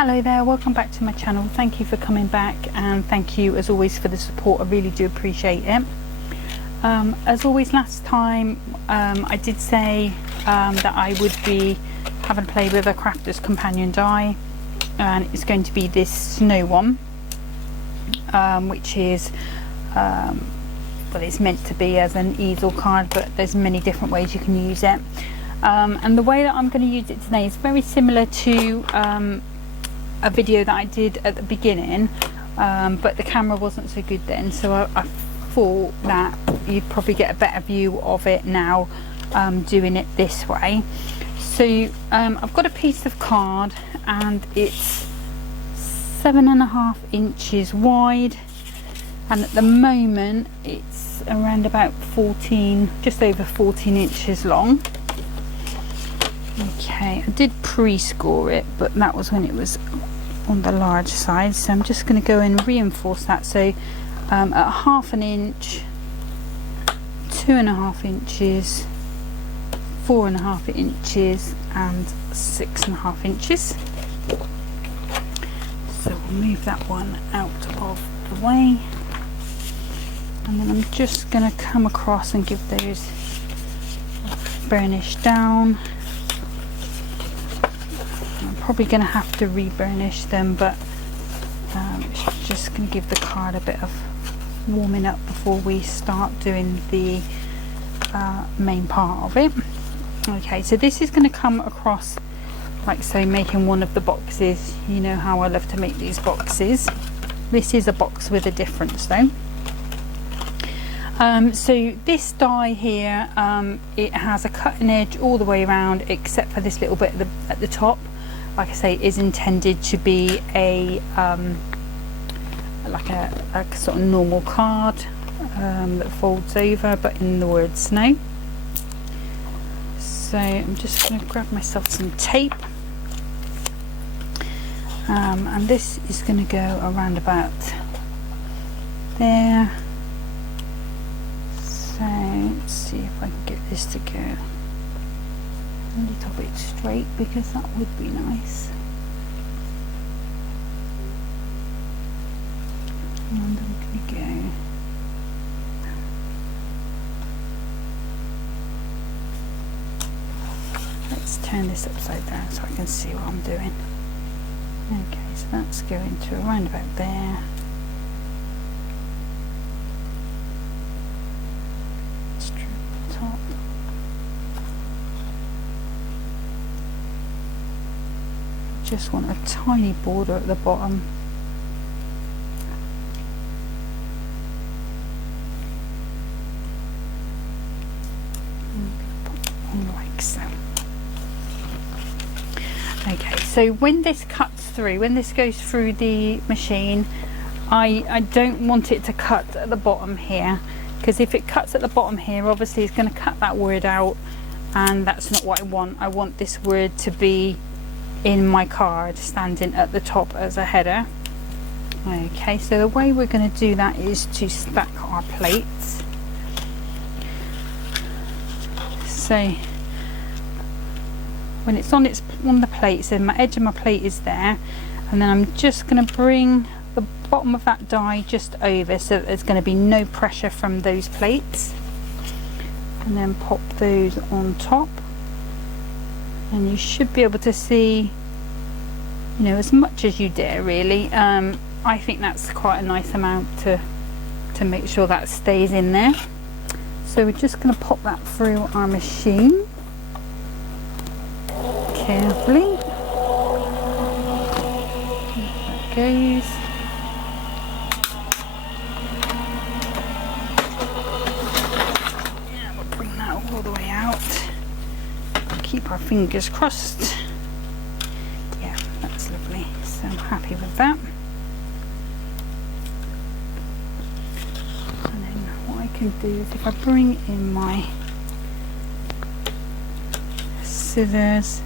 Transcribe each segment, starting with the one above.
Hello there, welcome back to my channel. Thank you for coming back, and thank you as always for the support. I really do appreciate it. As always, last time I did say that I would be having a play with a crafter's companion die, and it's going to be this snow one, which is well, it's meant to be as an easel card, but there's many different ways you can use it. And the way that I'm going to use it today is very similar to a video that I did at the beginning, but the camera wasn't so good then, so I thought that you'd probably get a better view of it now doing it this way. So I've got a piece of card, and it's 7.5 inches wide, and at the moment it's around about 14, just over 14 inches long. Okay, I did pre-score it, but that was when it was on the large side, so I'm just going to go and reinforce that. So at 1/2 inch, 2.5 inches, 4.5 inches and 6.5 inches. So we'll move that one out of the way, and then I'm just going to come across and give those burnish down. I'm probably going to have to re-burnish them, but it's just going to give the card a bit of warming up before we start doing the main part of it. Okay, so this is going to come across like so, making one of the boxes. You know how I love to make these boxes. This is a box with a difference though. So this die here, it has a cutting edge all the way around except for this little bit at the top. Like I say, it is intended to be a like a sort of normal card that folds over, but in the word snow. So I'm just going to grab myself some tape, and this is going to go around about there. So let's see if I can get this to go a little bit straight, because that would be nice. And I'm going to go let's turn this upside down so I can see what I'm doing. Okay, so that's going to around about there. Just want a tiny border at the bottom. Like so. Okay, so when this cuts through, when this goes through the machine, I don't want it to cut at the bottom here, because if it cuts at the bottom here, obviously it's going to cut that word out, and that's not what I want. I want this word to be in my card, standing at the top as a header. Okay, so the way we're going to do that is to stack our plates. So when it's on the plate, so my edge of my plate is there, and then I'm just going to bring the bottom of that die just over, so that there's going to be no pressure from those plates, and then pop those on top. And you should be able to see, you know, as much as you dare really. I think that's quite a nice amount to make sure that stays in there. So we're just going to pop that through our machine carefully. There it goes. Yeah, we'll bring that all the way out. Keep our fingers crossed. Yeah, that's lovely, so I'm happy with that. And then what I can do is, if I bring in my scissors,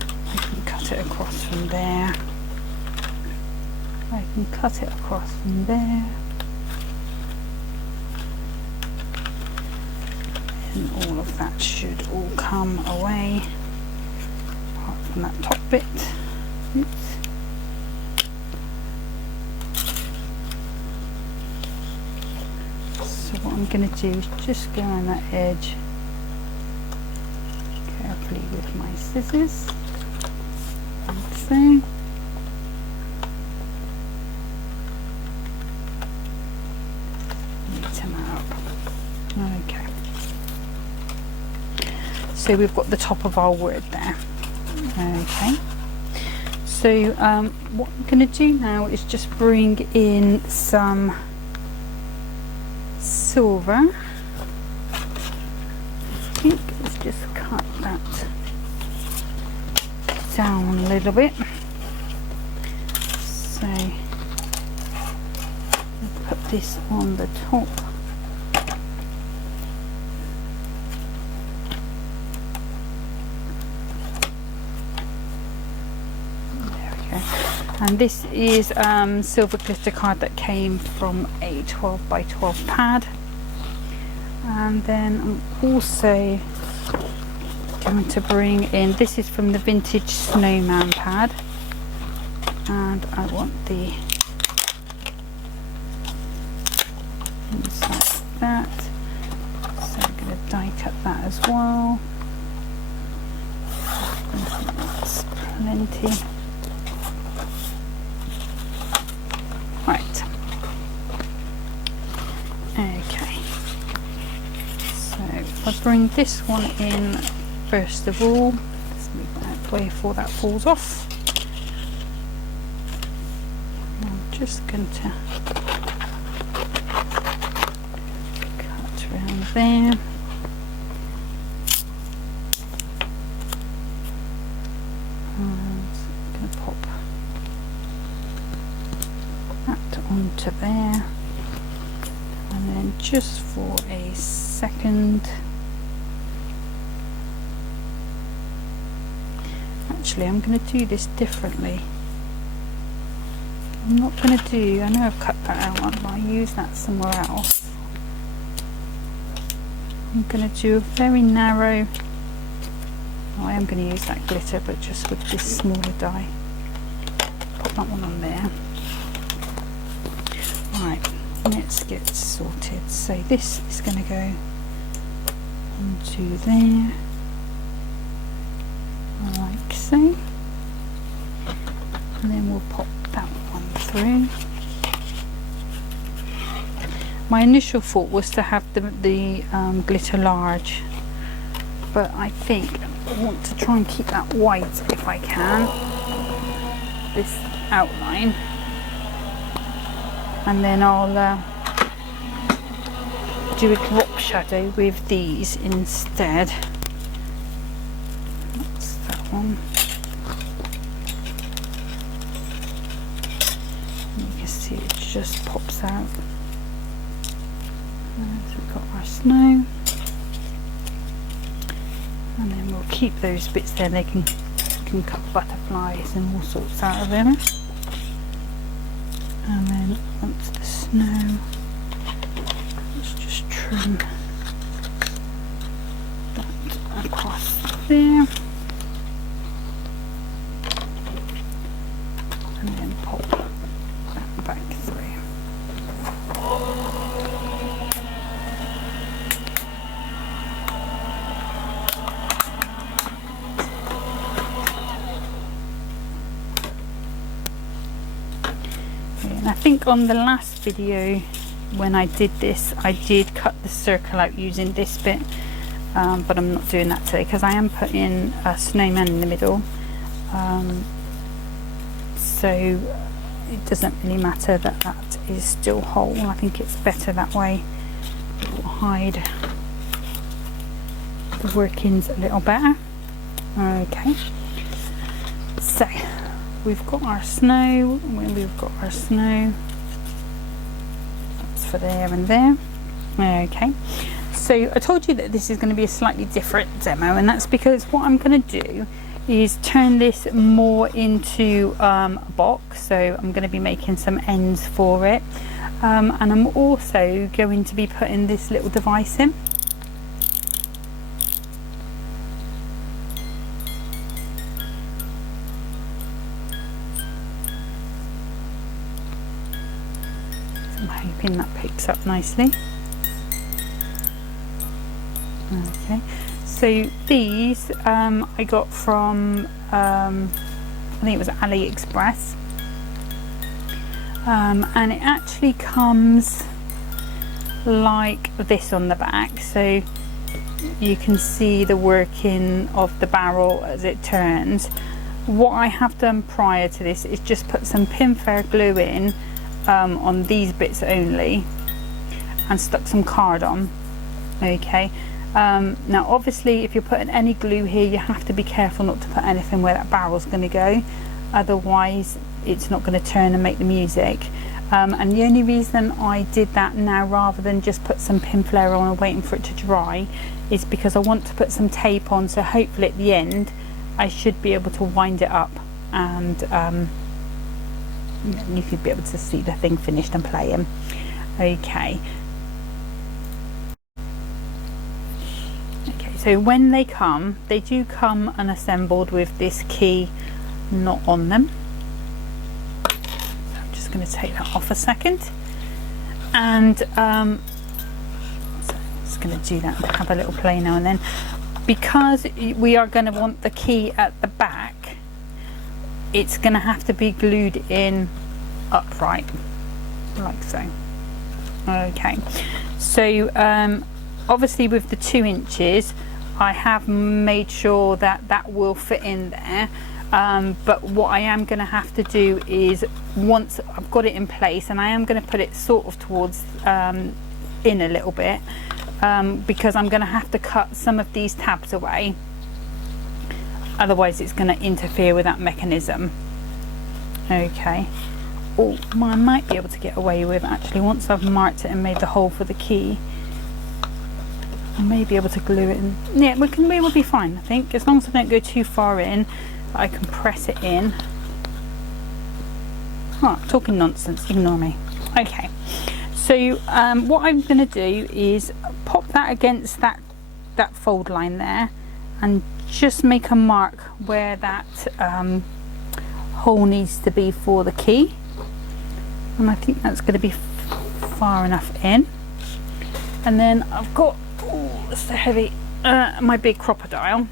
I can cut it across from there. I can cut it across from there. And all of that should all come away, apart from that top bit. Oops. So what I'm going to do is just go on that edge carefully with my scissors, like so. Okay, so we've got the top of our word there. Okay, so what I'm going to do now is just bring in some silver. I think let's just cut that down a little bit. So put this on the top. And this is silver glitter card that came from a 12 by 12 pad. And then I'm also going to bring in, this is from the vintage Snowman pad, and I want the inside like that, so I'm going to die cut that as well. That's plenty. Right. Okay. So if I bring this one in first of all, let's move that out of the way before that falls off. I'm just going to cut around there. And I'm going to pop that onto there, and then just for a second, actually I'm going to do this differently. I'm not going to do, I know I've cut that out, but I'll use that somewhere else. I'm going to do a very narrow, oh, I am going to use that glitter, but just with this smaller die. Put that one on there. Right, let's get sorted. So this is going to go onto there, like so, and then we'll pop that one through. My initial thought was to have the glitter large, but I think I want to try and keep that white if I can, this outline. And then I'll do a drop shadow with these instead. That's that one. You can see it just pops out. And so we've got our snow. And then we'll keep those bits there. They can cut butterflies and all sorts out of them. And then once the snow, let's just trim that across there, and then pop that back through. I think on the last video when I did this, I did cut the circle out using this bit, but I'm not doing that today because I am putting a snowman in the middle, so it doesn't really matter that that is still whole. I think it's better that way. It will hide the workings a little better. Okay, so we've got our snow, that's for there and there. Okay, so I told you that this is going to be a slightly different demo, and that's because what I'm going to do is turn this more into a box. So I'm going to be making some ends for it, and I'm also going to be putting this little device in. hoping that picks up nicely. Okay, so these I got from I think it was AliExpress, and it actually comes like this on the back, so you can see the working of the barrel as it turns. What I have done prior to this is just put some pinfair glue in on these bits only and stuck some card on. Okay, now obviously if you're putting any glue here, you have to be careful not to put anything where that barrel's going to go, otherwise it's not going to turn and make the music. And the only reason I did that now rather than just put some pinflair on and waiting for it to dry is because I want to put some tape on, so hopefully at the end I should be able to wind it up and you could be able to see the thing finished and playing. Okay. Okay, so when they come, they do come unassembled with this key not on them. So I'm just going to take that off a second, and so I'm just going to do that and have a little play now and then. Because we are going to want the key at the back, it's going to have to be glued in upright, like so. Okay, so obviously with the 2 inches, I have made sure that that will fit in there. But what I am going to have to do is, once I've got it in place, and I am going to put it sort of towards in a little bit, because I'm going to have to cut some of these tabs away, otherwise it's going to interfere with that mechanism. Okay, oh, I might be able to get away with, actually, once I've marked it and made the hole for the key, I may be able to glue it in. Yeah, we will be fine, I think, as long as I don't go too far in, I can press it in. Oh, talking nonsense, ignore me. Okay, so what I'm going to do is pop that against that fold line there and just make a mark where that hole needs to be for the key, and I think that's going to be far enough in. And then I've got, oh, it's so heavy, my big crocodile,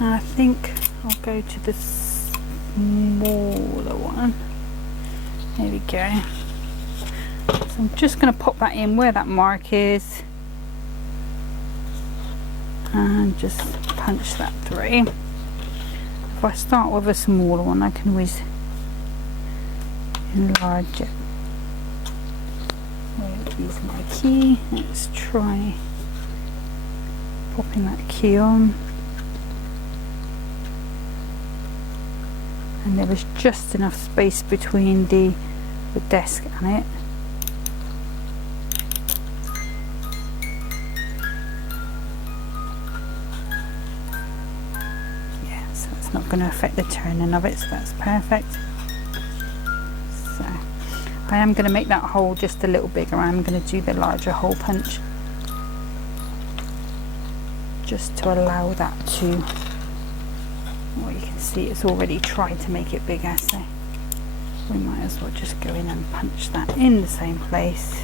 and I think I'll go to the smaller one. There we go. So I'm just going to pop that in where that mark is and just punch that through. If I start with a smaller one, I can always enlarge it. Use my key. Let's try popping that key on. And there was just enough space between the desk and it. Yeah, so it's not going to affect the turning of it, so that's perfect. So I am going to make that hole just a little bigger. I'm going to do the larger hole punch just to allow that to, well, you can see it's already tried to make it bigger, so we might as well just go in and punch that in the same place.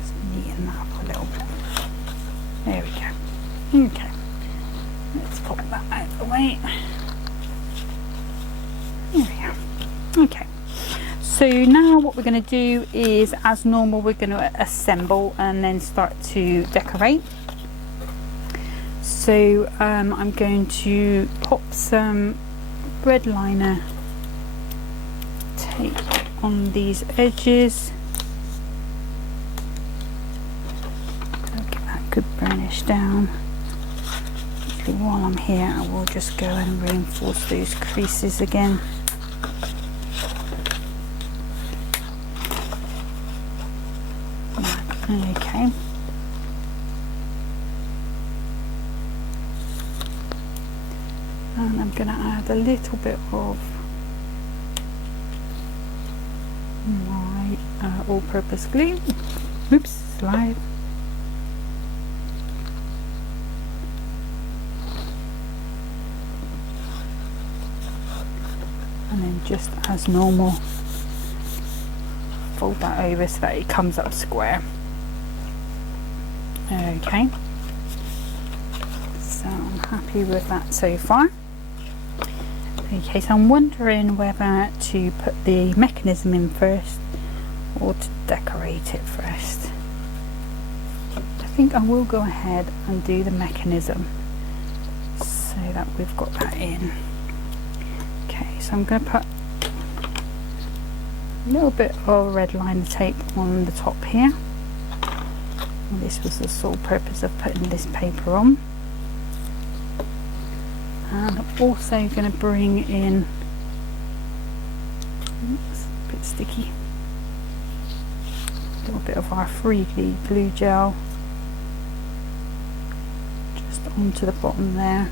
Just neaten that up a little bit. There we go. Okay, let's pop that out of the way. There we go. Okay, so now what we're going to do is, as normal, we're going to assemble and then start to decorate. So I'm going to pop some bread liner tape on these edges. I'll get that good burnish down. Actually, while I'm here, I will just go and reinforce those creases again. Okay. And I'm going to add a little bit of my all-purpose glue. Oops, slide. and just as normal fold that over so that it comes up square. Okay, so I'm happy with that so far. Okay, so I'm wondering whether to put the mechanism in first or to decorate it first. I think I will go ahead and do the mechanism so that we've got that in. Okay, so I'm going to put a little bit of red liner tape on the top here. And this was the sole purpose of putting this paper on. And I'm also going to bring in, oops, a bit sticky, a little bit of our 3D glue gel just onto the bottom there.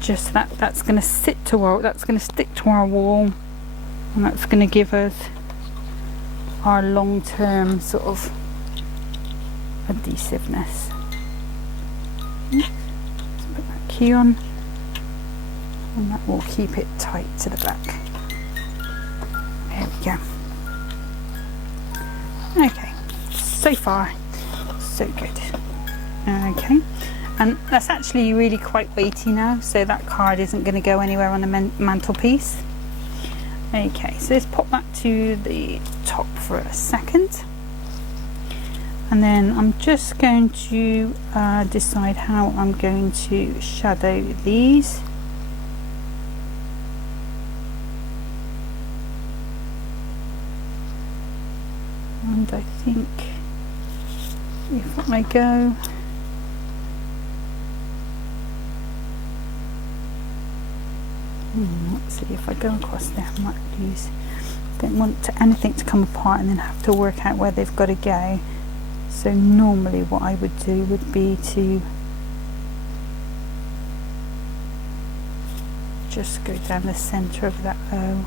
Just that's going to stick to our wall, and that's going to give us our long-term sort of adhesiveness. Let's put that key on, and that will keep it tight to the back. There we go. Okay, so far so good. Okay, and that's actually really quite weighty now, so that card isn't going to go anywhere on the mantelpiece. Okay, so let's pop that to the top for a second, and then I'm just going to decide how I'm going to shadow these. And I think if I go let's see, if I go across there, I might lose. Don't want anything to come apart and then have to work out where they've got to go. So normally what I would do would be to just go down the centre of that O.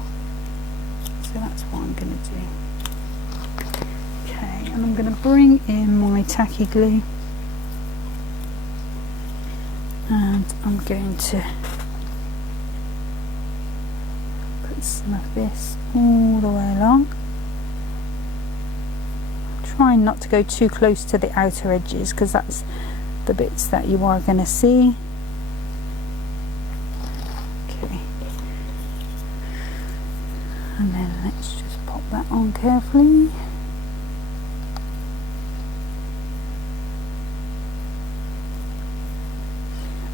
So that's what I'm going to do. Okay, and I'm going to bring in my tacky glue, and I'm going to put some of this all the way along. Trying not to go too close to the outer edges, because that's the bits that you are going to see. Okay, and then let's just pop that on carefully.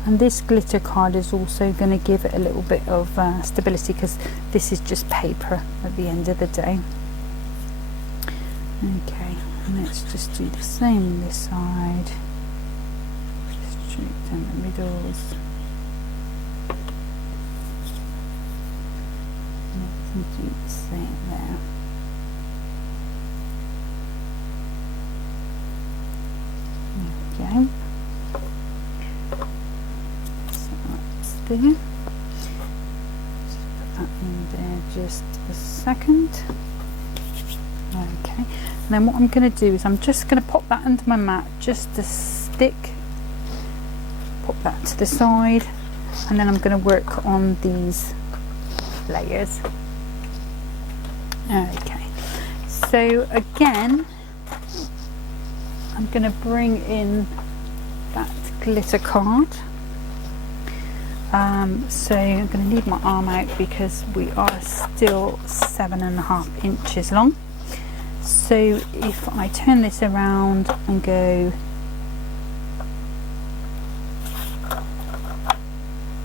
And this glitter card is also going to give it a little bit of stability, because this is just paper at the end of the day. Okay, and let's just do the same on this side. Just straight down the middles. And do the same there. There we go. There. Just put that in there just a second. Okay, and then what I'm going to do is I'm just going to pop that under my mat just to stick. Pop that to the side, and then I'm going to work on these layers. Okay, so again I'm going to bring in that glitter card. So I'm going to leave my arm out because we are still 7.5 inches long. So if I turn this around and go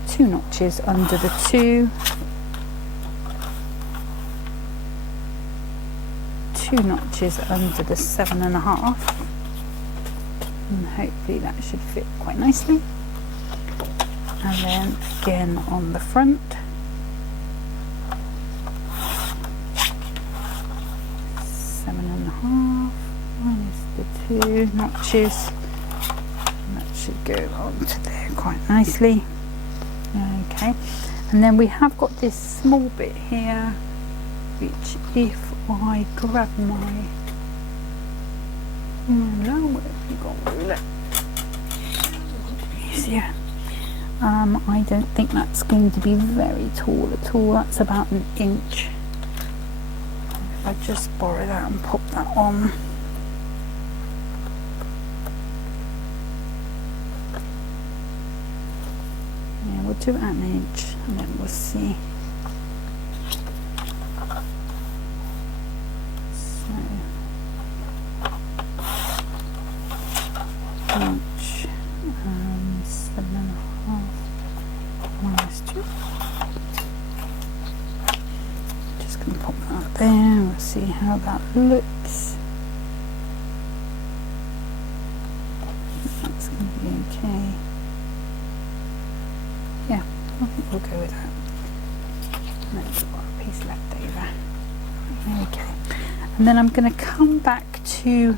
2 notches under the 2, 2 notches under the 7.5, and hopefully that should fit quite nicely. And then again on the front, 7.5 minus the 2 notches, and that should go onto there quite nicely. Okay, and then we have got this small bit here, which if I grab my ruler, where have you got ruler? Easier. I don't think that's going to be very tall at all. That's about an inch. If I just borrow that and pop that on. Yeah, we'll do it at an inch and then we'll see. So, inch and 7.5 minus 2. Just going to pop that there. We'll see how that looks. That's going to be okay. Yeah, I think we'll go with that. And then we've got a piece left over. Okay. And then I'm going to come back to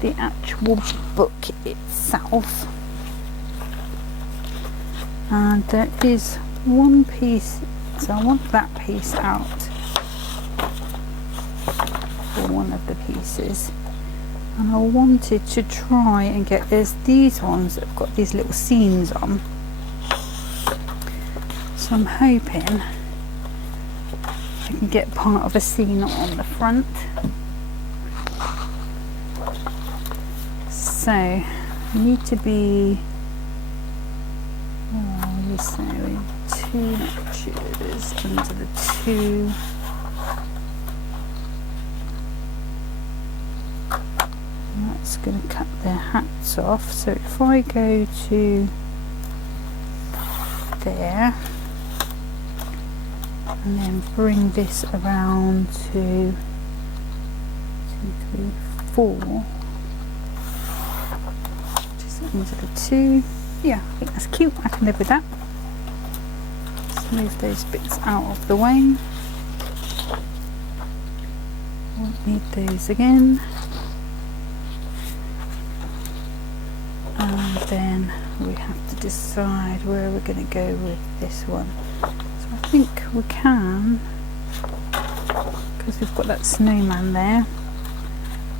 the actual book itself. And there is one piece, so I want that piece out for one of the pieces. And I wanted to try and get, there's these ones that have got these little seams on. So I'm hoping I can get part of a seam on the front. So you need to be, you say 2 notches under the 2. And that's going to cut their hats off. So if I go to there and then bring this around to 2, 3, 4. Just into the 2. Yeah, I think that's cute. I can live with that. Let's move those bits out of the way. Won't need those again. And then we have to decide where we're going to go with this one. So I think we can, because we've got that snowman there,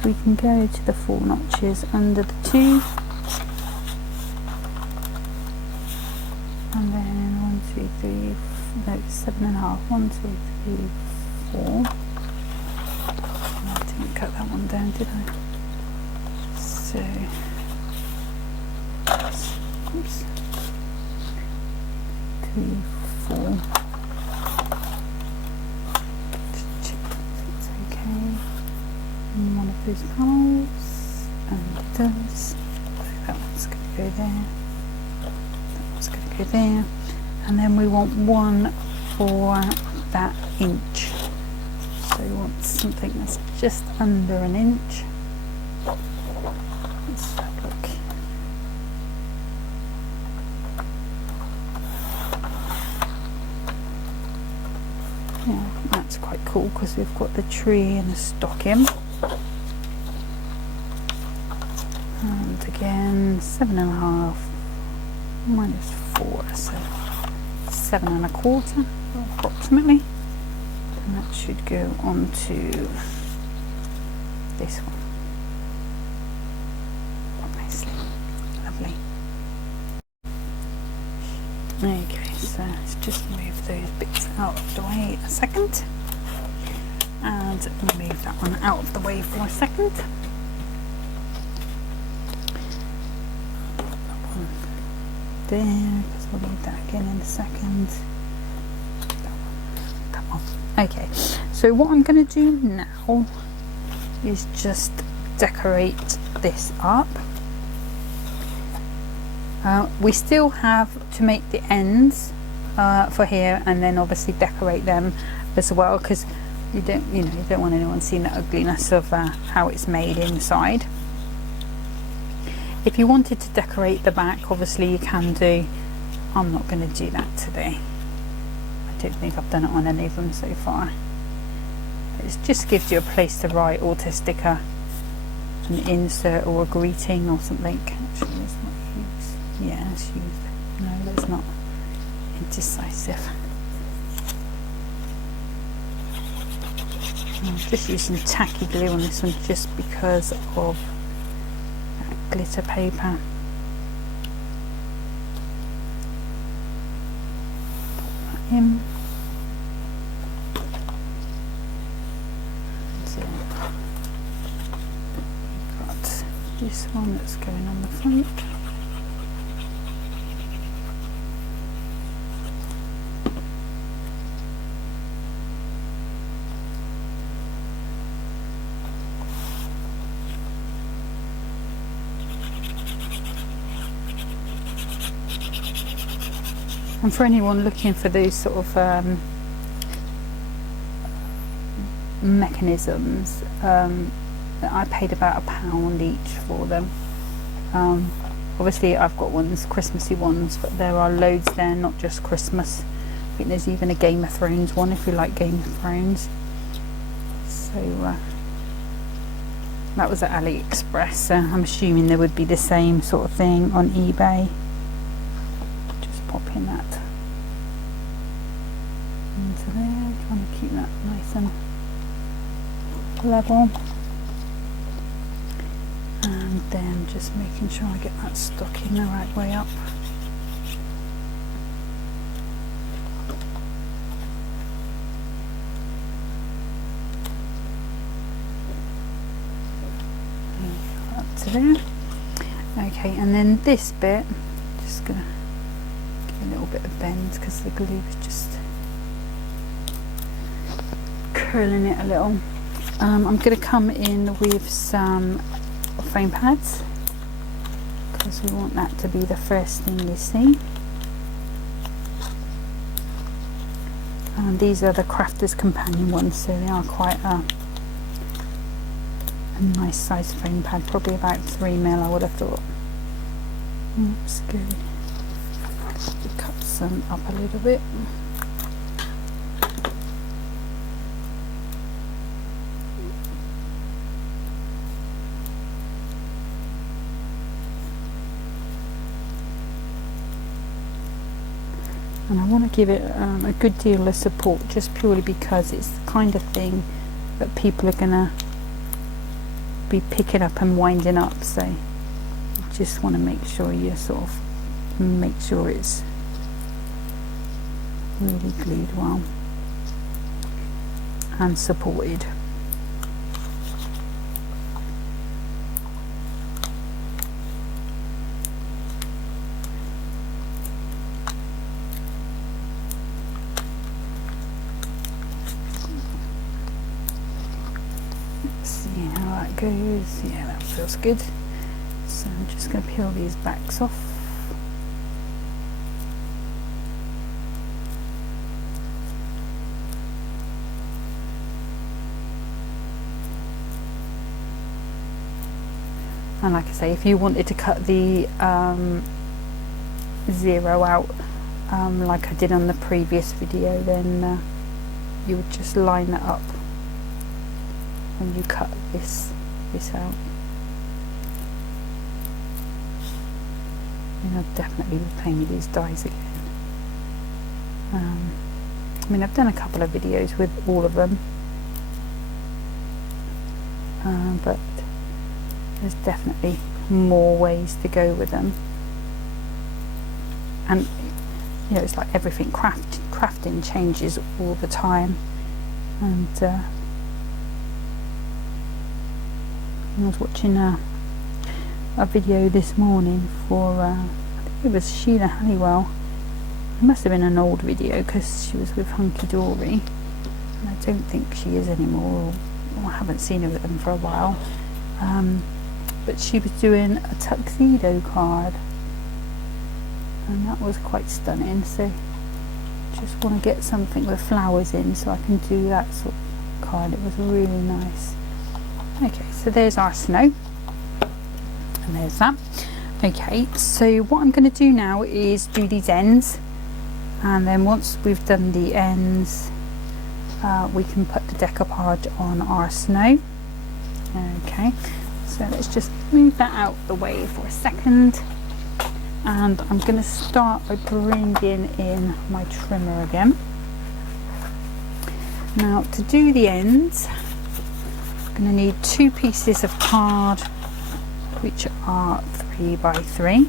we can go to the 4 notches under the 2. And then 1, 2, 3, no, 7.5. 1, 2, 3, 4. I didn't cut that one down, did I? So, oops, 3, 4. Just check if it's okay. And one of those panels, and it does. So that one's going to go there. Going to go there, and then we want one for that inch. So we want something that's just under an inch. Let's have a look. Yeah, that's quite cool because we've got the tree and the stocking. And again, 7.5. minus 4, so 7.25 approximately, and that should go on to this one quite nicely. Lovely. Okay, so let's just move those bits out of the way a second, and move that one out of the way for a second. There, because we'll need that again in a second. That one. Okay, so what I'm going to do now is just decorate this up. We still have to make the ends for here, and then obviously decorate them as well, because you don't want anyone seeing the ugliness of how it's made inside. If you wanted to decorate the back, obviously you can do. I'm not going to do that today. I don't think I've done it on any of them so far. It just gives you a place to write or to stick an insert or a greeting or something. Actually, let's not use. Yeah, let's use. No, that's not indecisive. I'm just using tacky glue on this one just because of glitter paper. him. This one that's going on the front. And for anyone looking for those sort of mechanisms, I paid about £1 each for them. Obviously I've got ones, Christmassy ones, but there are loads there, not just Christmas. I think there's even a Game of Thrones one if you like Game of Thrones. So that was at AliExpress, so I'm assuming there would be the same sort of thing on eBay. Just pop in that into there, trying to keep that nice and level. And then just making sure I get that stuck in the right way up. Up to there. Okay, and then this bit, just gonna give a little bit of bend because the glue is just curling it a little. I'm gonna come in with some foam pads because we want that to be the first thing you see. And these are the Crafter's Companion ones, so they are quite a nice size foam pad, probably about 3mm I would have thought. Oops, good. Cut some up a little bit. And I want to give it a good deal of support, just purely because it's the kind of thing that people are going to be picking up and winding up, so you just want to make sure you sort of make sure it's really glued well and supported. Goes, yeah, that feels good. So I'm just going to peel these backs off. And like I say, if you wanted to cut the zero out like I did on the previous video, then you would just line that up when you cut this out. And I'll definitely be playing with these dies again. I mean, I've done a couple of videos with all of them, but there's definitely more ways to go with them. And you know, it's like everything, crafting changes all the time. And I was watching a video this morning for I think it was Sheila Halliwell. It must have been an old video because she was with Hunky Dory, and I don't think she is anymore, or I haven't seen her with them for a while. But she was doing a tuxedo card, and that was quite stunning. So just want to get something with flowers in so I can do that sort of card. It was really nice. Okay, so there's our snow, and there's that. Okay, so what I'm going to do now is do these ends, and then once we've done the ends, we can put the decoupage on our snow. Okay, so let's just move that out the way for a second, and I'm going to start by bringing in my trimmer again. Now, to do the ends, I'm going to need 2 pieces of card, which are 3 by 3.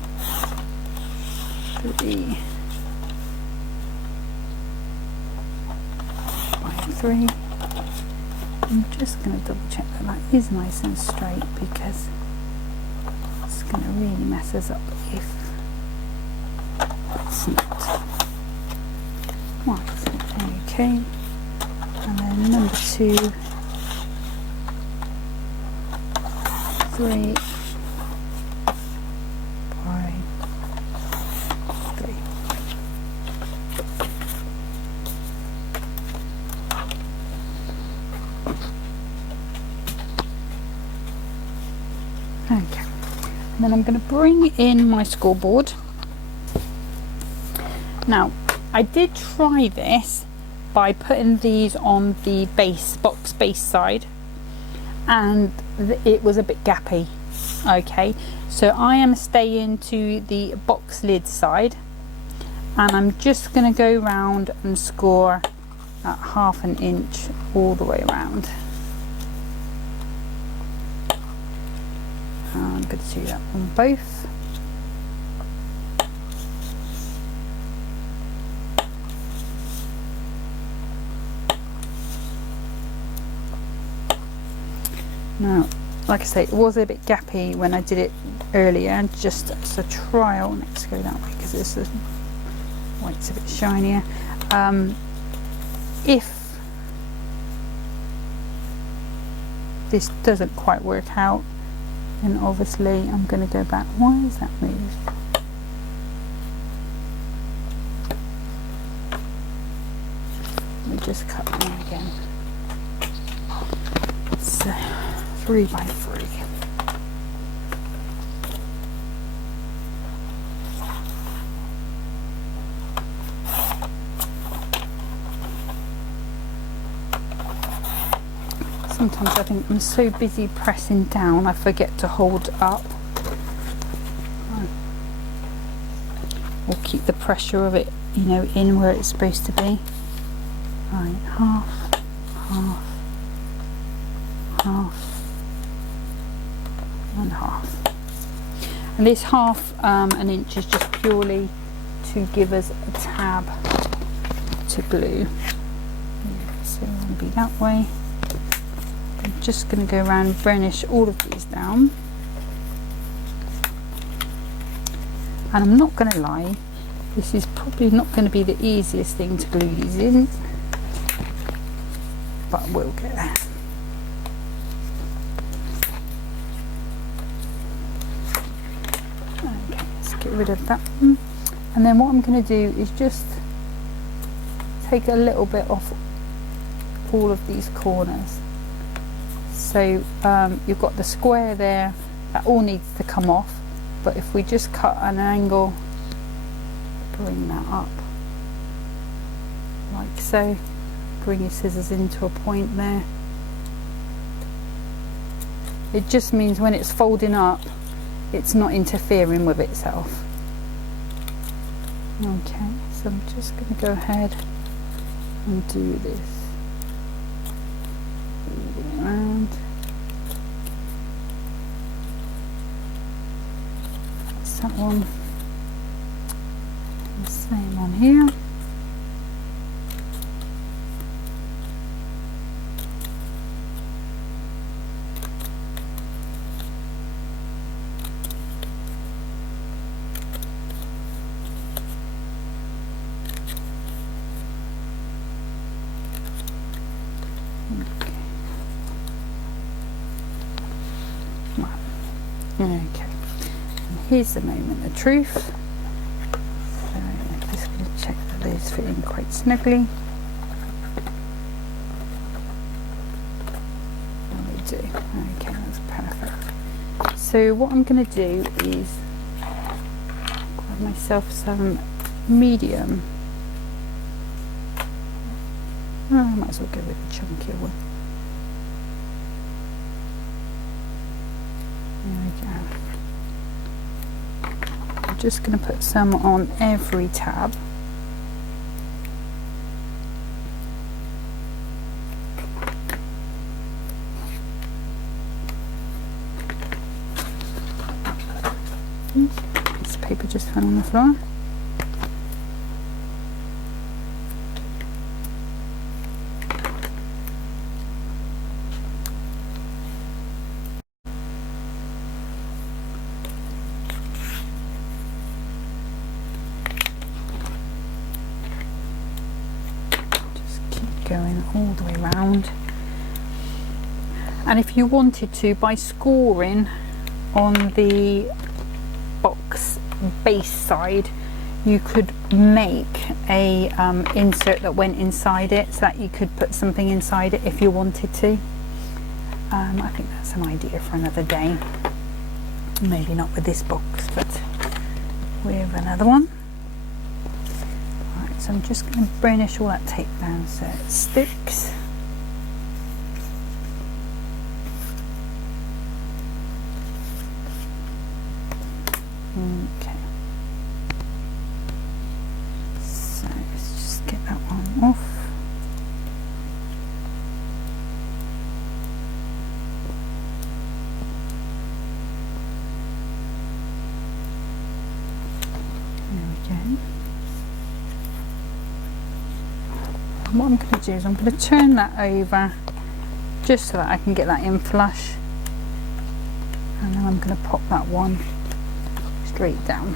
3. I'm just going to double check that that is nice and straight, because it's going to really mess us up if it's not. Right, okay, and then number 2, 3 by 3. Okay, and then I'm going to bring in my scoreboard. Now, I did try this by putting these on the box base side, and it was a bit gappy. Okay, so I am staying to the box lid side, and I'm just going to go round and score at 1/2 inch all the way around. I'm going to do that on both. Now, like I say, it was a bit gappy when I did it earlier, just as a trial. Let's go that way because the white's a bit shinier. If this doesn't quite work out, then obviously I'm going to go back. Why is that moved? Let me just cut them again. So 3 by 3. Sometimes I think I'm so busy pressing down I forget to hold up. Or keep the pressure of it, you know, in where it's supposed to be. Right, 1/2, 1/2, 1/2, and 1/2. And this 1/2 inch is just purely to give us a tab to glue. So it will be that way. I'm just going to go around and burnish all of these down. And I'm not going to lie, this is probably not going to be the easiest thing to glue these in, but we'll get there. Okay, let's get rid of that one. And then what I'm going to do is just take a little bit off all of these corners. So you've got the square there, that all needs to come off, but if we just cut an angle, bring that up like so, bring your scissors into a point there. It just means when it's folding up, it's not interfering with itself. Okay, so I'm just going to go ahead and do this all the way around. That's that one. The same on here. Okay, and here's the moment of truth. So I'm just going to check that those fit in quite snugly. And they do. Okay, that's perfect. So what I'm going to do is grab myself some medium. Oh, I might as well go with the chunkier one. There we go. I'm just going to put some on every tab. Piece of paper just fell on the floor. all the way around. And if you wanted to, by scoring on the box base side, you could make a insert that went inside it, so that you could put something inside it if you wanted to. I think that's an idea for another day. Maybe not with this box, but with another one. Right, so I'm just going to burnish all that tape down so it sticks. Okay. So let's just get that one off. What I'm going to do is I'm going to turn that over just so that I can get that in flush, and then I'm going to pop that one straight down.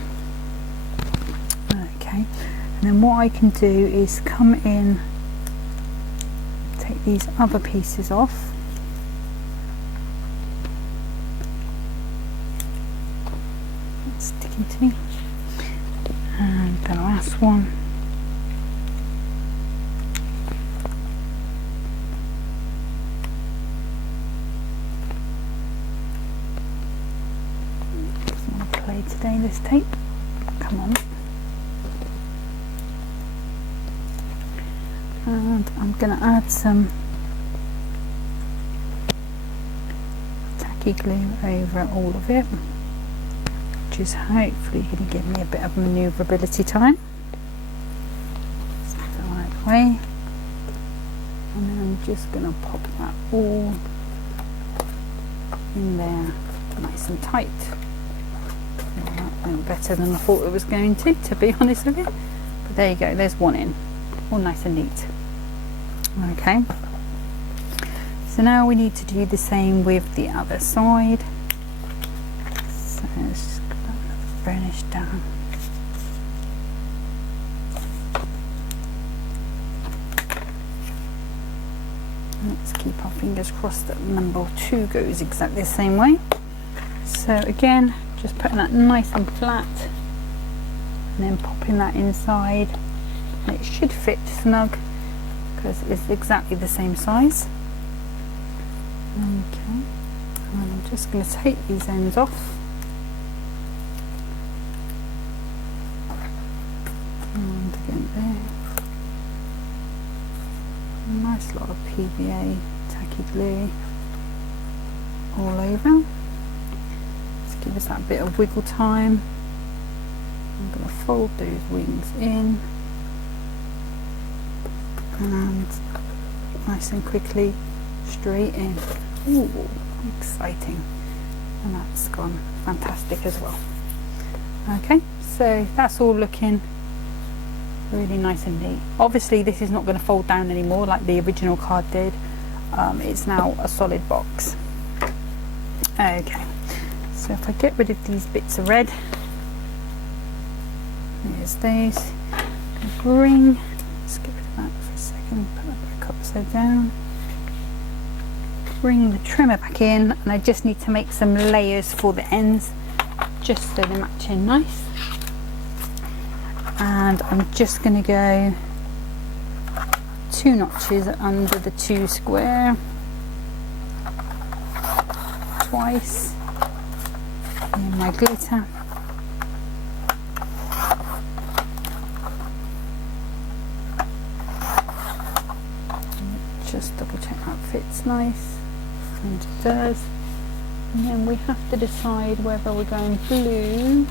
Okay, and then what I can do is come in, take these other pieces off, that's sticking to me, and the last one. Today, this tape, come on, and I'm going to add some tacky glue over all of it, which is hopefully going to give me a bit of manoeuvrability time. Set the right way, and then I'm just going to pop that all in there nice and tight. That went better than I thought it was going to be honest with you, but there you go, there's one in, all nice and neat. Okay, so now we need to do the same with the other side, so let's just get that burnish down. Let's keep our fingers crossed that number 2 goes exactly the same way. So again, just putting that nice and flat and then popping that inside, and it should fit snug because it's exactly the same size. Okay, and I'm just going to take these ends off, and again there, a nice lot of PVA tacky glue all over. Give us that bit of wiggle time. I'm going to fold those wings in and nice and quickly straight in. Ooh, exciting. And that's gone fantastic as well. Okay, so that's all looking really nice and neat. Obviously this is not going to fold down anymore like the original card did. It's now a solid box. Okay. So if I get rid of these bits of red, there's those. Let's get rid of that for a second, put that back upside down. Bring the trimmer back in, and I just need to make some layers for the ends, just so they match in nice. And I'm just going to go 2 notches under the 2 square, twice. In my glitter, just double check that fits nice, and it does. And then we have to decide whether we're going blue.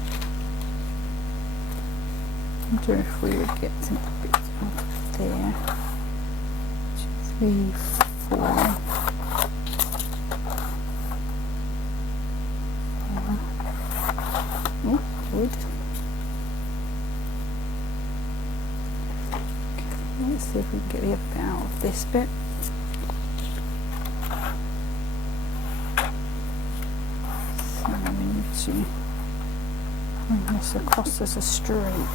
I wonder if we would get some bits up there. 2, 3, 4. Oh, wood. Okay, let's see if we can get the other bit out of this bit. So we need to bring this across as a straight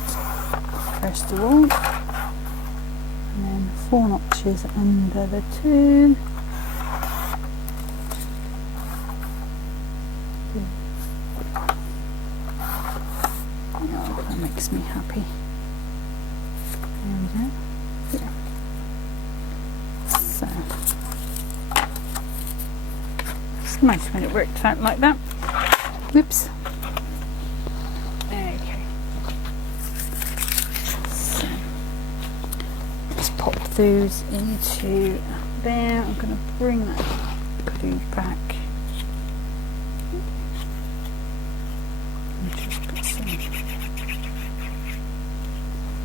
first of all, and then 4 notches inches under the 2. Oh, that makes me happy. There we go. Yeah. So it's nice when it works out like that. Whoops. Okay. So let's pop those into there. I'm going to bring that glue back. And just put some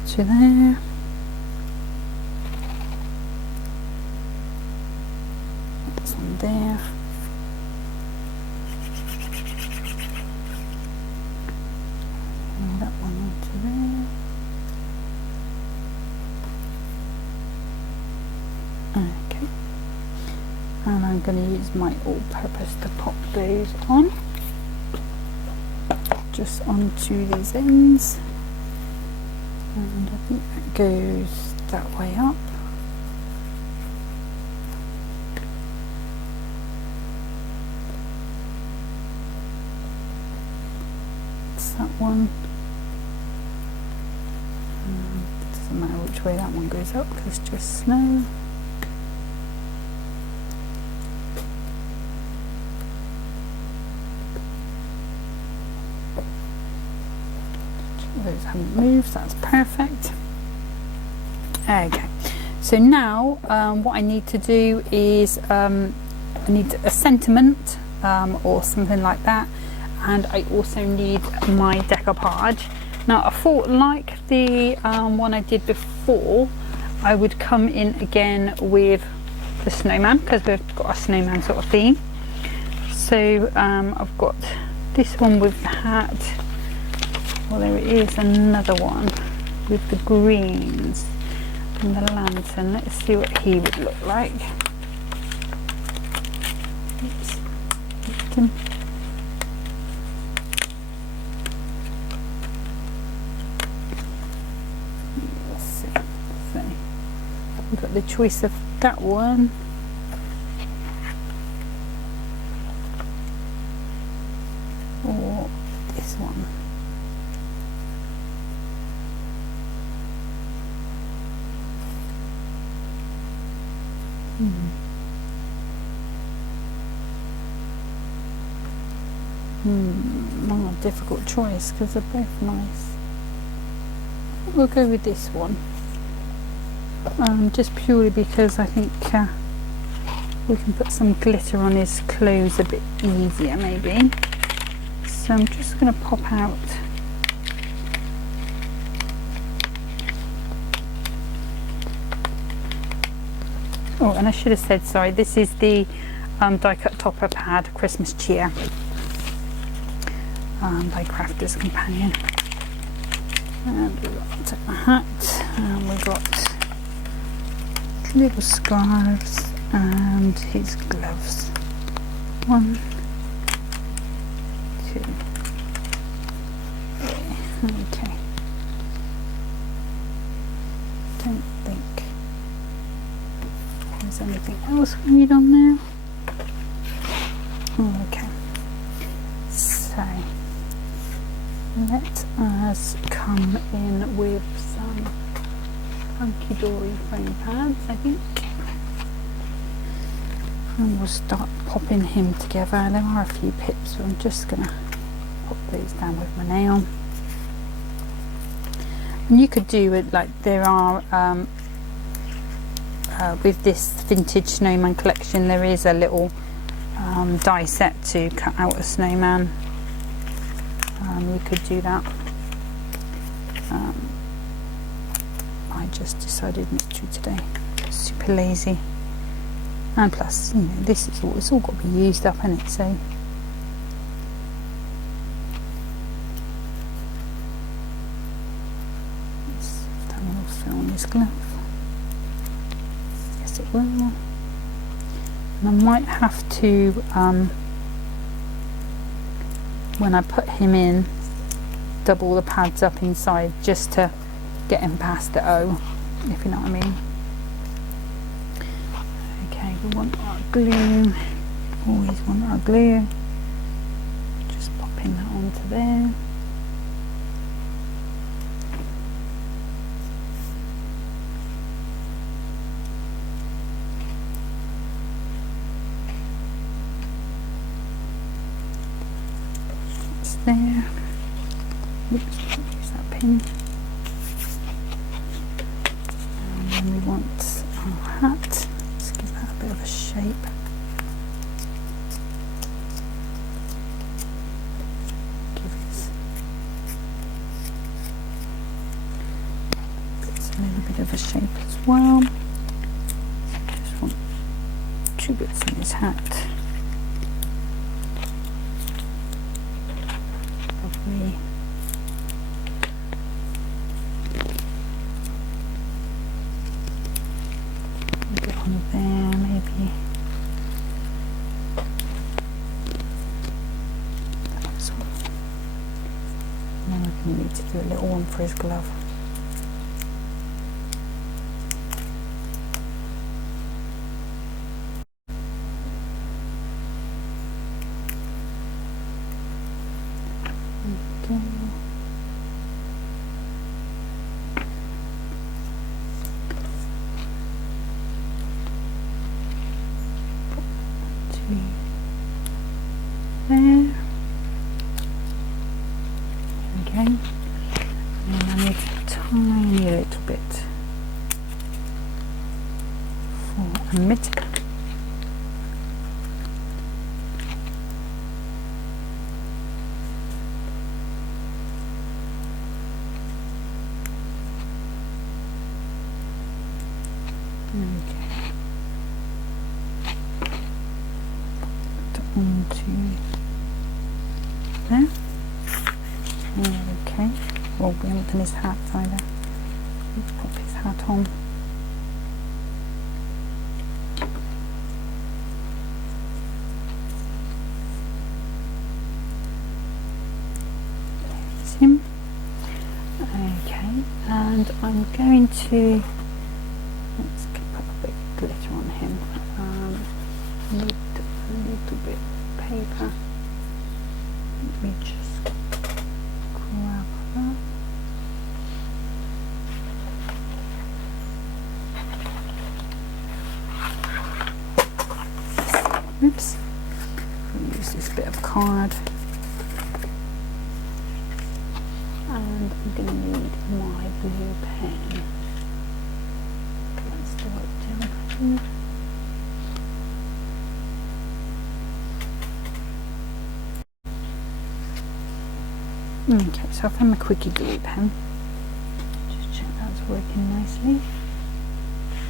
to there. That's on there. And that one onto there. Okay. And I'm going to use my all-purpose to pop those on. Just onto these ends. And I think that goes that way up. It's that one. It doesn't matter which way that one goes up because it's just snow. Those haven't moved, that's perfect. Okay, so now what I need to do is I need a sentiment or something like that, and I also need my decoupage. Now I thought, like the one I did before, I would come in again with the snowman because we've got a snowman sort of theme. So I've got this one with the hat. Well, there is another one with the greens and the lantern. Let's see what he would look like. Oops. Let's see. So we've got the choice of that one. Or this one. Well, a difficult choice because they're both nice. We'll go with this one, just purely because I think we can put some glitter on his clothes a bit easier maybe. So I'm just going to pop out oh, and I should have said, sorry, this is the die cut topper pad Christmas cheer by Crafter's Companion. And we've got a hat, and we've got little scarves and his gloves. 1, 2, 3. Okay. Don't think there's anything else we need on there. Okay. So let us come in with some hunky dory foam pads, I think, and we'll start popping him together. There are a few pips, so I'm just gonna pop these down with my nail. And you could do it like there are with this vintage snowman collection, there is a little die set to cut out a snowman. We could do that. I just decided not to today. Super lazy, and plus, you know, this is all, it's all got to be used up, isn't it? So let's that will fit on his glove. Yes, it will. And I might have to, when I put him in, double the pads up inside just to get him past the O, if you know what I mean. We want our glue, always want our glue. Just popping that onto there. It's there. Oops, use that pin. And then we want our hat. Let's give that a bit of a shape. A little bit of a shape as well. Just want 2 bits in his hat. Lovely. A bit on there, maybe. That's one. And then we're going to need to do a little one for his glove. There. Okay. And I need a tiny little bit for a mitt. Okay. Onto there. Okay. Well, we haven't done his hat either. Let's pop his hat on. There's him. Okay, and I'm going to let's put a bit of glitter on him. Need a little bit of paper. Let me just grab that. Oops. I'll use this bit of card. And I'm going to need my blue pen. That's the white gel pen. Okay, so I've found my quickie glue pen. Just check that's working nicely.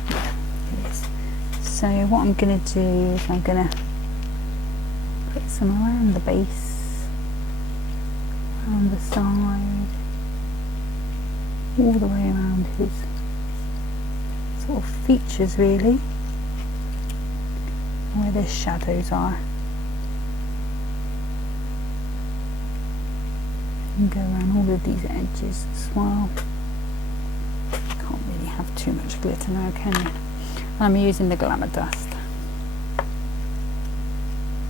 It is. So what I'm going to do is I'm going to put some around the base, around the side, all the way around his sort of features really, where the shadows are. And go around all of these edges as well. Can't really have too much glitter now, can you? I'm using the Glamour Dust.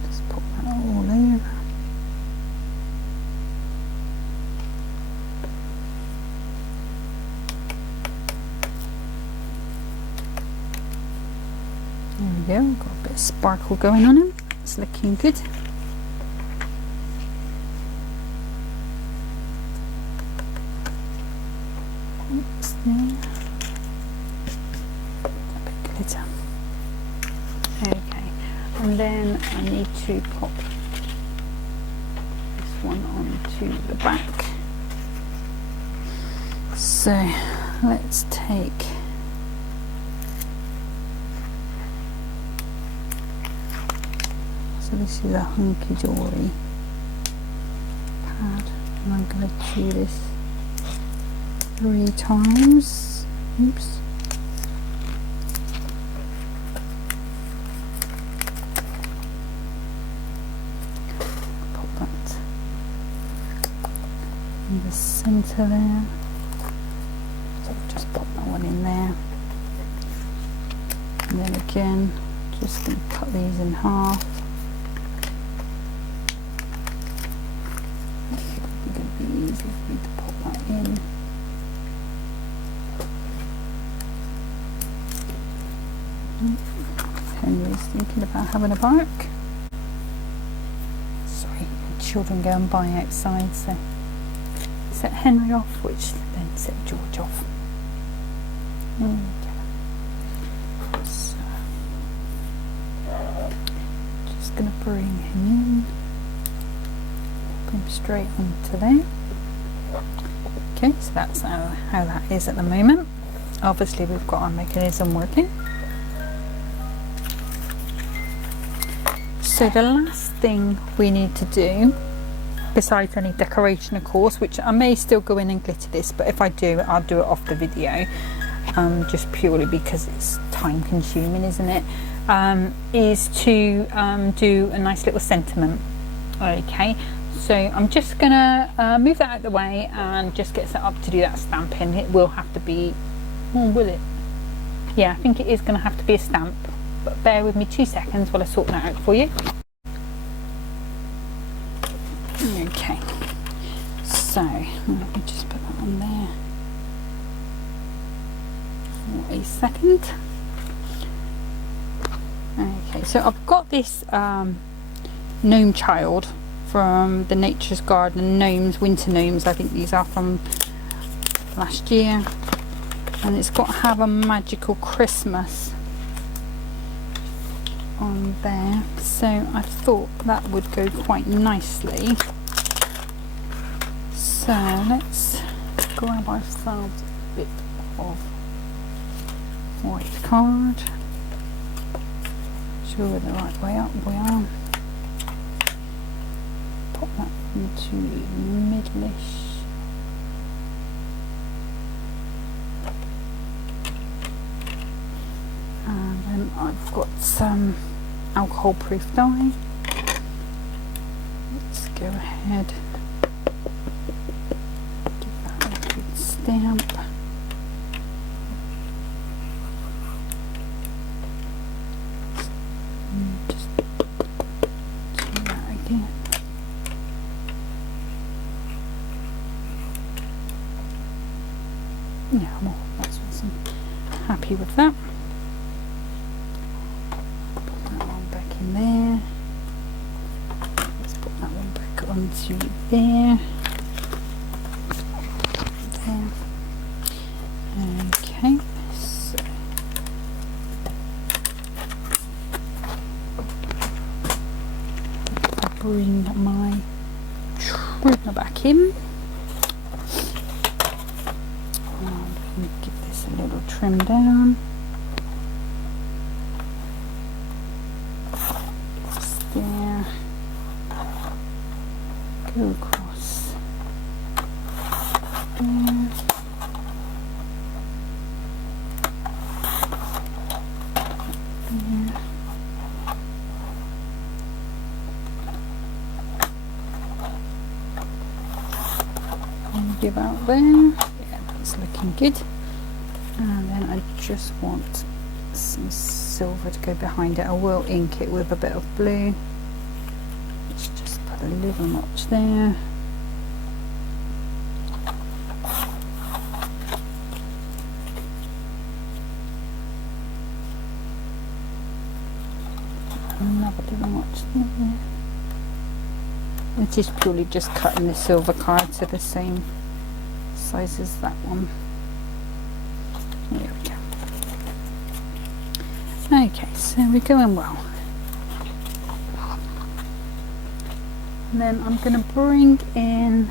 Just put that all over. There we go, got a bit of sparkle going on him. It's looking good. Oops, there. A bit of glitter. Okay, and then I need to pop this one onto the back. So let's take this is a hunky-dory pad, and I'm going to do this 3 times. Oops. Pop that in the centre there. So just pop that one in there, and then again Just going to cut these in half. It's going to be easy for me to pop that in. Henry's thinking about having a bark. Sorry, children go and buy outside, so set Henry off, which then set George off. Okay. So, just going to bring him in, bring him straight onto there. Okay, so that's how that is at the moment. Obviously we've got our mechanism working. So the last thing we need to do, besides any decoration of course, which I may still go in and glitter this, but if I do, I'll do it off the video, just purely because it's time consuming, isn't it? Is to do a nice little sentiment. Okay, so I'm just gonna move that out of the way and just get set up to do that stamping. It will have to be, will it? Yeah, I think it is going to have to be a stamp, but bear with me 2 seconds while I sort that out for you. Okay, so let me just put that on there for a second. Okay, so I've got this gnome child from the Nature's Garden Gnomes, Winter Gnomes. I think these are from last year, and it's got to have a magical Christmas on there, so I thought that would go quite nicely. So let's grab ourselves a bit of white card. Sure we're the right way up, we are. Pop that into middle-ish. And then I've got some alcohol proof dye. Let's go ahead, give that a good stamp. Just do that again. Yeah, well, that's awesome. Happy with that. In there. Let's put that one back onto there. Okay, so I'll bring my trimmer back in. I'm going to give this a little trim down. There, go across there, there, and give out there. Yeah, that's looking good. And then I just want some silver to go behind it. I will ink it with a bit of blue. Let's just put a little notch there. Another little notch there. It is purely just cutting the silver card to the same size as that one. There we go. Okay, so we're going well. And then I'm going to bring in,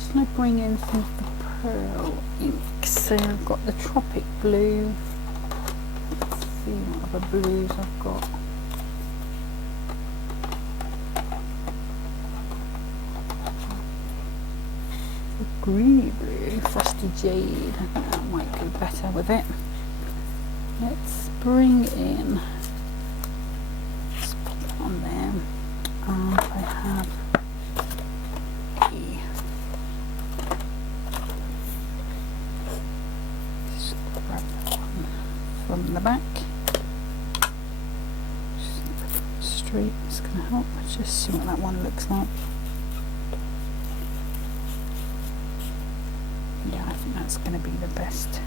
shall I bring in some of the pearl ink? So I've got the Tropic Blue. Let's see what other blues I've got. The Greeny Blue, Frosty Jade. I think that might go better with it. Let's bring in, let's put that on there, and I have just grab that one from the back. straight is going to help. Let's just see what that one looks like. Yeah, I think that's going to be the best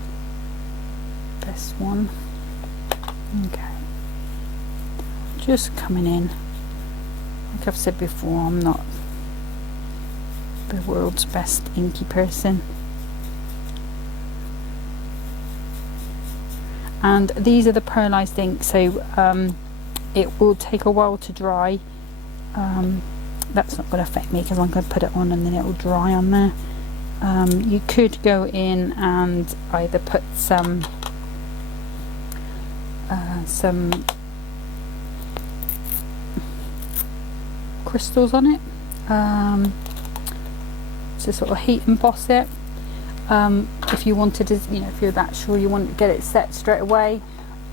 one. Okay, just coming in. Like I've said before, I'm not the world's best inky person, and these are the pearlized ink, so it will take a while to dry. That's not going to affect me because I'm going to put it on and then it will dry on there. You could go in and either put some crystals on it to sort of heat emboss it, if you wanted to, you know, if you're that sure you want to get it set straight away,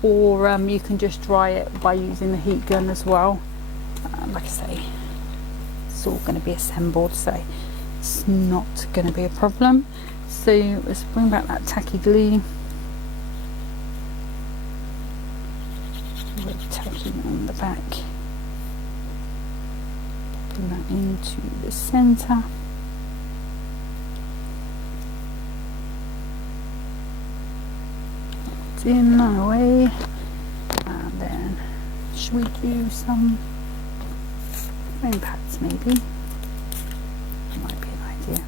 or you can just dry it by using the heat gun as well. Like I say, it's all going to be assembled, so it's not going to be a problem. So let's bring back that tacky glue. We're tacking on the back. Bring that into the centre. It's in that way. And then should we do some foam pads maybe? Might be an idea.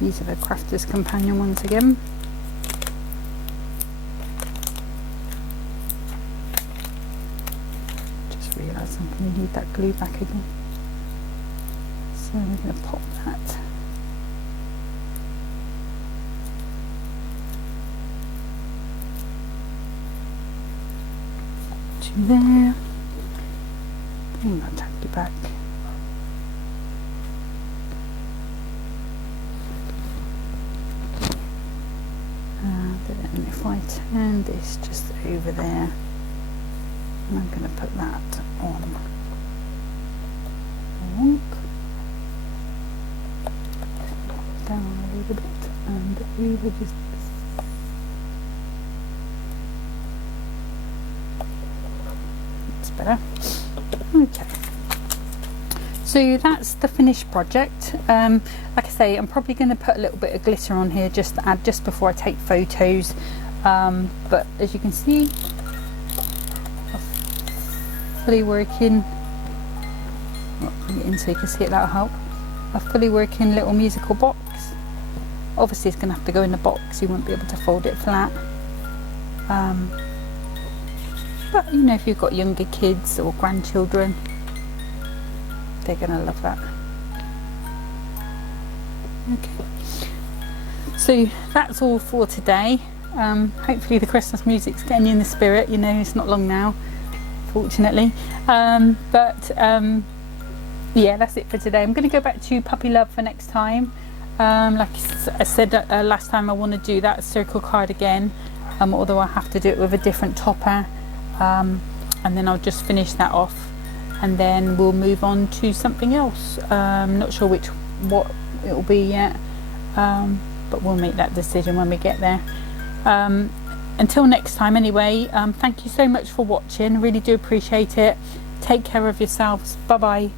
These are the Crafter's Companion ones again. Just realised I'm going to need that glue back again. So we're going to pop that. To there. Bring that tacky back. And if I turn this just over there, I'm going to put that on. Down a little bit and over just better. Okay, so that's the finished project. Like I say, I'm probably going to put a little bit of glitter on here just to add just before I take photos, but as you can see, fully working, I'll bring it in so you can see it, that'll help. A fully working little musical box. Obviously it's going to have to go in the box, you won't be able to fold it flat. But you know, if you've got younger kids or grandchildren, they're going to love that. Okay, so that's all for today. Hopefully the Christmas music's getting you in the spirit. You know, it's not long now, fortunately. Yeah, that's it for today. I'm going to go back to Puppy Love for next time. Like I said last time, I want to do that circle card again, although I have to do it with a different topper. And then I'll just finish that off and then we'll move on to something else. Not sure what it will be yet, but we'll make that decision when we get there. Until next time anyway, thank you so much for watching, really do appreciate it. Take care of yourselves. Bye bye.